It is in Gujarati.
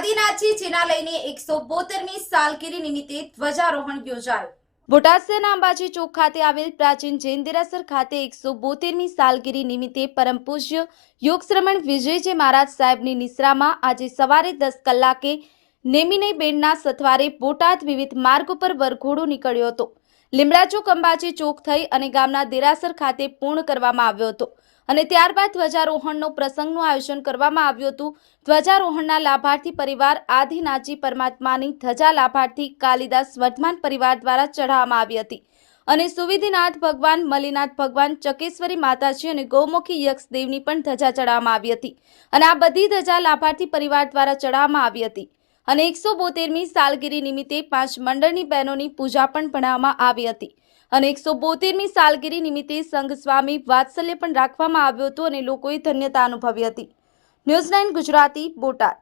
આદિનાચી જેના લઈને એકસો બોતેરમી સાલગીરી નિમિત્તે ધ્વજારોહણ યોજાયું. બોટાદ શહેરના અંબાજી ચોક ખાતે આવેલ પ્રાચીન જૈન દેરાસર ખાતે એકસો બોતેરમી સાલગીરી નિમિત્તે પરમ પૂજ્ય યોગશ્રમણ વિજયજી મહારાજ સાહેબની નિશ્રામાં આજે સવારે દસ કલાકે નેમિનય બેનના સથવારે બોટાદ વિવિધ માર્ગ ઉપર વરઘોડો નીકળ્યો હતો. લીમડા ચોક અંબાજી ચોક થઈ અને ગામના દેરાસર ખાતે પૂર્ણ કરવામાં આવ્યો હતો. અને ત્યારબાદ ધ્વજારોહણનો પ્રસંગનું આયોજન કરવામાં આવ્યું હતું. ધ્વજારોહણના લાભાર્થી પરિવાર આદિનાજી પરમાત્માની ધજા લાભાર્થી કાલિદાસ વર્ધમાન પરિવાર દ્વારા ચઢાવવામાં આવી હતી. અને સુવિધિનાથ ભગવાન, મલિનાથ ભગવાન, ચકેશ્વરી માતાજી અને ગૌમુખી યક્ષ દેવની પણ ધજા ચડાવવામાં આવી હતી અને આ બધી ધજા લાભાર્થી પરિવાર દ્વારા ચડાવવામાં આવી હતી. અને એકસો બોતેરમી સાલગીરી નિમિત્તે પાંચ મંડળની બહેનોની પૂજા પણ ભણાવવામાં આવી હતી. અને એકસો બોતેરમી સાલગીરી નિમિત્તે સંઘ સ્વામી વાત્સલ્ય પણ રાખવામાં આવ્યો હતો અને લોકોએ ધન્યતા અનુભવી હતી. News Nine Gujarati Botad.